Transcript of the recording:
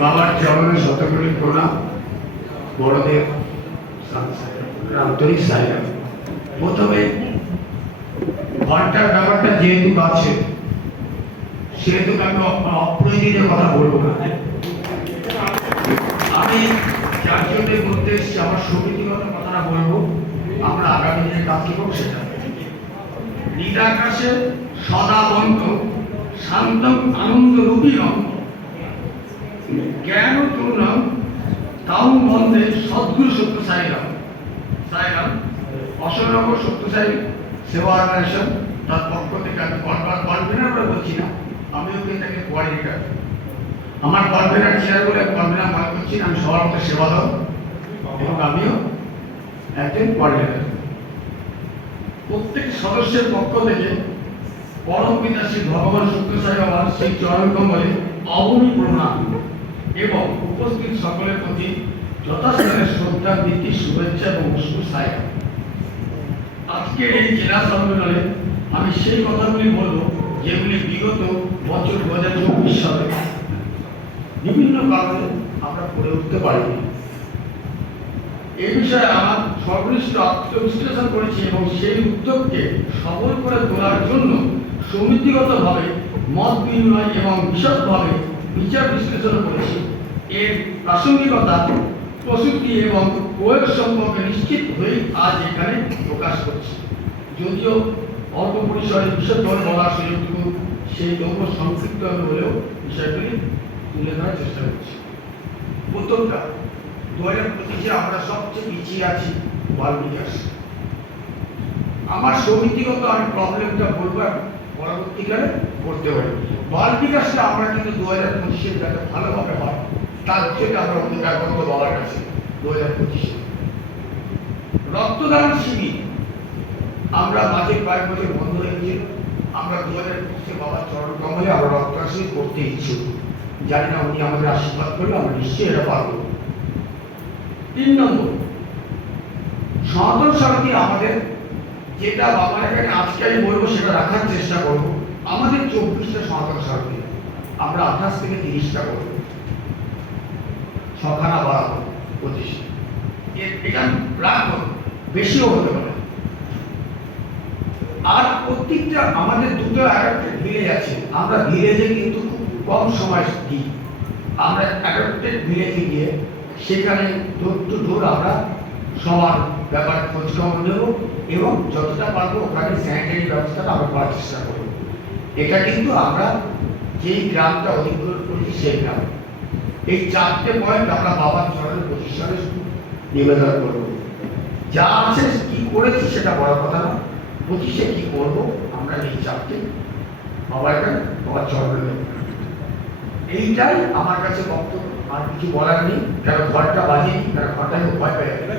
বাবার চরণে শতকোটি প্রণাম, বড়দের আন্তরিক সাইরাম। প্রথমে ঘন্টার ব্যাপারটা যেহেতু আছে সেহেতু আমি অপ্রয়োজনীয় কথা বলবো না। আমি যার জন্য বলতে এসেছি আমার সমিতিগত কথাটা বলবো, আমরা আগামী দিনে কাজ কি করবো সেটা। নীলাকাশে সদাবন্ত শান্ত আনন্দ রূপীরম জ্ঞান পূর্ণম তাও বন্ধে সদ্গুরু সত্য সাইরাম। সাইরাম অসংখ্য সত্য সাই সেবা অর্গানাইজেশন তার পক্ষ থেকে আমি কনভেনার করে বলছি না, আমিও কিন্তু তাকে কোয়ার্ডিনেটর। আমার কনভেনার চেয়ার বলে কনভেনার মনে করছি আমি সবার মতো সেবা দাও এবং আমিও একজন কোয়ার্ডিনেটর। প্রত্যেক সদস্যের পক্ষ থেকে পরম পিতা শ্রী ভগবান সত্য সাই বাবার সেই চরণ কমলে অবনী প্রণাম এবং উপস্থিত সকলের প্রতি যথাস্থানে শ্রদ্ধা বৃত্তি শুভেচ্ছা এবং অশ্রু সাই। আজকে এই জেলা সম্মেলনে আমি সেই কথাগুলি বলবো যেগুলি বিগত বছর 2024 সালে বিভিন্ন কারণে আমরা করে উঠতে পারিনি। এই বিষয়ে আমার সর্বনিষ্ঠ আত্মবিশ্লেষণ করেছি এবং সেই উদ্যোগকে সফল করে তোলার জন্য সমিতিগতভাবে মত বিনিময় এবং বিশদভাবে বিচার বিশ্লেষণ করেছি। এর প্রাসঙ্গিকতা প্রসূতি এবং প্রয়োগ সম্পর্কে নিশ্চিত হয়েই আজ এখানে প্রকাশ করছি। যদিও অল্প পরিসরে বিশদভাবে বলার সুযোগটুকু সেই লক্ষ্য সংক্ষিপ্ত হলেও বিষয়গুলি তুলে ধরার চেষ্টা করছি। প্রথমটা 2025-এ আমরা সবচেয়ে পিছিয়ে আছি বাল বিকাশ। আমার সমিতিগত আমি প্রবলেমটা বলবো পরবর্তীকালে করতে পারি। বাল বিকাশটা আমরা কিন্তু 2025-এ যাতে ভালোভাবে হয় তার থেকে আমরা অধিকার করতে বাবার কাছে 2025-এ রক্তদান শিবির আমরা মাঝে কয়েক বছর বন্ধ হয়ে গিয়েছিল। আমরা 2025-এ বাবার চরণ কমলে আমরা রক্তদান শিবির করতে ইচ্ছুক। জানি না উনি আমাদের আশীর্বাদ করলে আমরা নিশ্চয়ই এটা পারবো। 3 নম্বর সনাতন সারথী আমাদের যেটা বাবার এখানে আজকে আমি বলবো সেটা রাখার চেষ্টা করবো। আমাদের 24টা সনাতন সারথী আমরা 28 থেকে 30টা করবো, ছখানা বাড়াবো 25। এটা রাখবো, বেশিও হতে পারে। আর প্রত্যেকটা আমাদের দুটো অ্যাডাপ্টেড ভিলেজ আছে, আমরা ভিলেজে কিন্তু খুব কম সময় দিই। আমরা অ্যাডাপ্টেড ভিলেজে গিয়ে সেখানে ডোর টু ডোর আমরা সবার ব্যাপারে খোঁজখবর নেব এবং যতটা পারবো ওখানে স্যানিটারি ব্যবস্থাটা আমরা করার চেষ্টা করব। এটা কিন্তু আমরা যেই গ্রামটা অধিগ্রহণ করেছি সেই গ্রাম। এই 4টে পয়েন্ট আমরা বাবার চরণের প্রতিষ্ঠানে নিবেদন করব। যা আছে কি করেছি সেটা বড় কথা না, 25-এ কি করবো আমরা এই 4টে বাবার চরণে নেব। এইটাই আমার কাছে বক্তব্য, আর কিছু বলার নেই। কারণ ঘরটা বাজিয়ে কারণ ঘরটাকে ভয় পেয়ে যাবে।